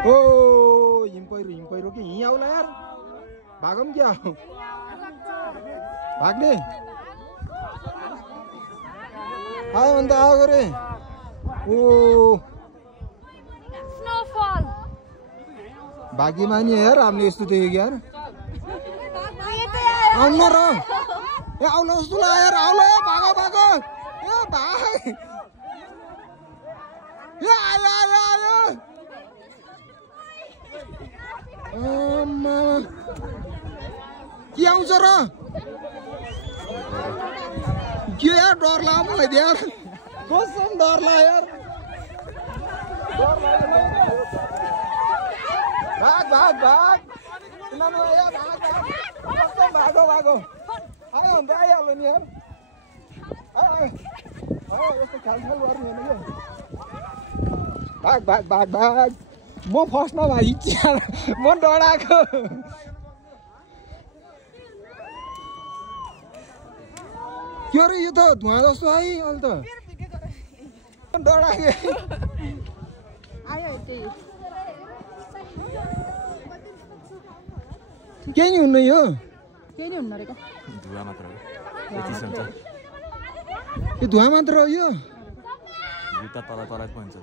ओ हिम पहिरो कि हिँ आउला यार भागौँ क्या भाग्ने आयो अन्त आएको रे ओ स्नोफल भाग्यमानी यार हामीले यस्तो देखेको यार आउनु र ए आउनु जस्तो लाग्यो यार आउला भागो भागो ए भाग ए आयो आयो आयो के आउँछ र के यार डर लाग्यो मलाई यार कसम डर लाग्यो यार भाग भाग भाग भागो भागो आयो अन्त आइहाल्यो नि यार यस्तो खालखाल गर्नु होइन क्या भाग भाग भाग भाग म फर्स्ट नभए म डराएको के अरे यो त धुवा जस्तो आयो अहिले त डराएको केही नि हुन्न यो केही नि हुन्न रहेको धुवा मात्र हो यति हुन्छ यो धुवा मात्र हो यो जुत्ता तल तल पो हुन्छ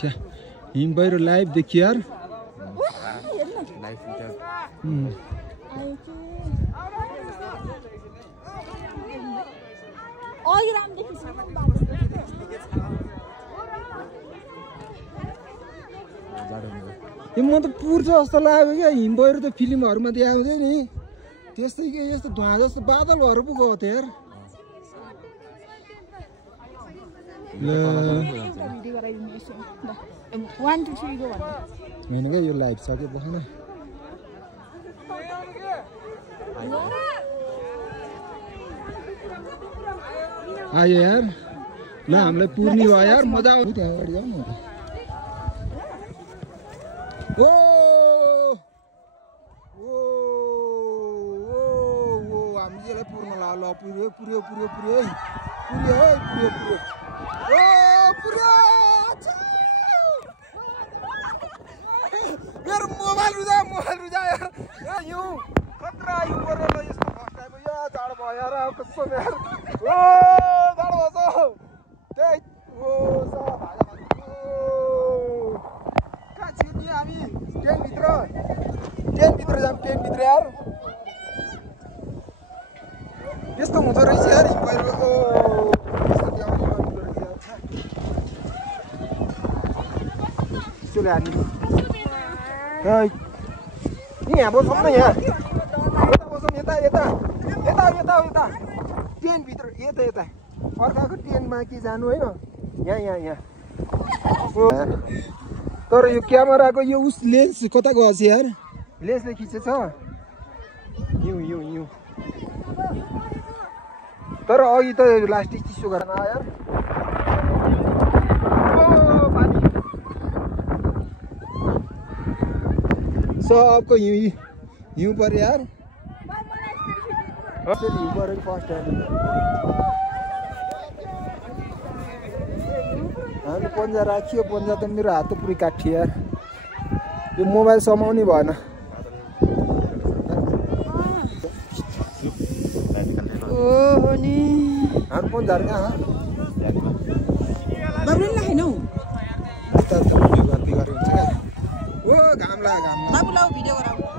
हिम पहिरो लाइभ देखियो यार म त पुर्छ जस्तो लाग्यो क्या हिम पहिरो त फिल्महरूमा देखाउँथ्यो नि त्यस्तै के यस्तो धुवा जस्तो बादलहरू पो गएको थियो यार होइन क्या यो लाइभ सक्यो बस्न आयो यार ल हामीलाई पुर्नी भयो यार मजा आउँछ त्यहाँ अगाडि जाउँ न ओ हामी यसलाई पुर्न ला ल पुर्यो पुर्यो पुर्यो पुर्यो पुर्यो है पुर्यो पुर्यो ओ पुर्यो मेरो मोबाइल रुजा यार यो खतरा यो पर्यो ल यस्तो फर्स्ट टाइम या जाडो भयो यार कसम यार ओ जाडो भयो त्यही ओ सा भागा कहाँ छिर्ने हामी टेन्टभित्र जाऊँ टेन्टभित्र यार यस्तो हुँदो रहेछ यार पहिरो यसले हाल्ने यहाँ बसौँ न यहाँ यता बसौँ यता टेन्टभित्र यता अर्काको टेन्टमा के जानु होइन यहाँ तर यो क्यामेराको यो उस लेन्स कता गएछ यार लेन्सले खिचेछ हिउँ तर अघि त लास्टिक चिसो गरेर आयो यार सबको हिउँ पर्यो यार हिउँ परेको फर्स्ट टाइम हामी पन्जा राखियो पन्जा त मेरो हात पुरै काटियो यार यो मोबाइल समाउनै भएन ओहो नि हाम्रो पन्जा कहाँ ओ घाम लाग्यो भिडियो गराऊ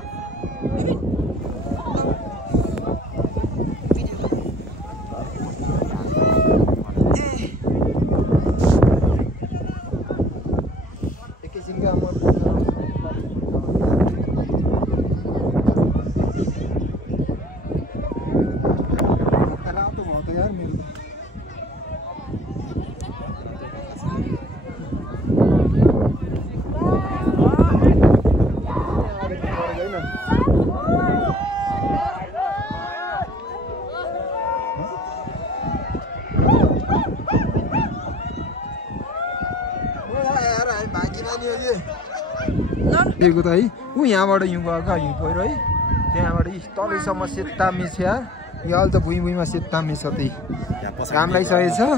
दिएको त है ऊ यहाँबाट हिउँ गएको हिउँ पहिरो है त्यहाँबाट तलैसम्म सेता मिस्या यो अहिले त भुइँमा सेता मिस त्यही घाम लागिसकेको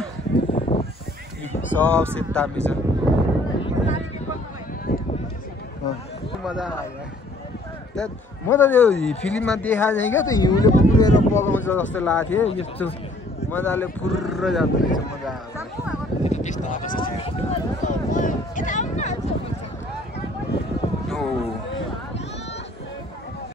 छ सब सिट दामी छ मजा आयो म त त्यो फिल्ममा देखाएको थिएँ क्या त्यो हिउँले पुरेर बगाउँछ जस्तो लाग्थ्यो यस्तो मजाले फुर्र जाँदो रहेछ मजा आयो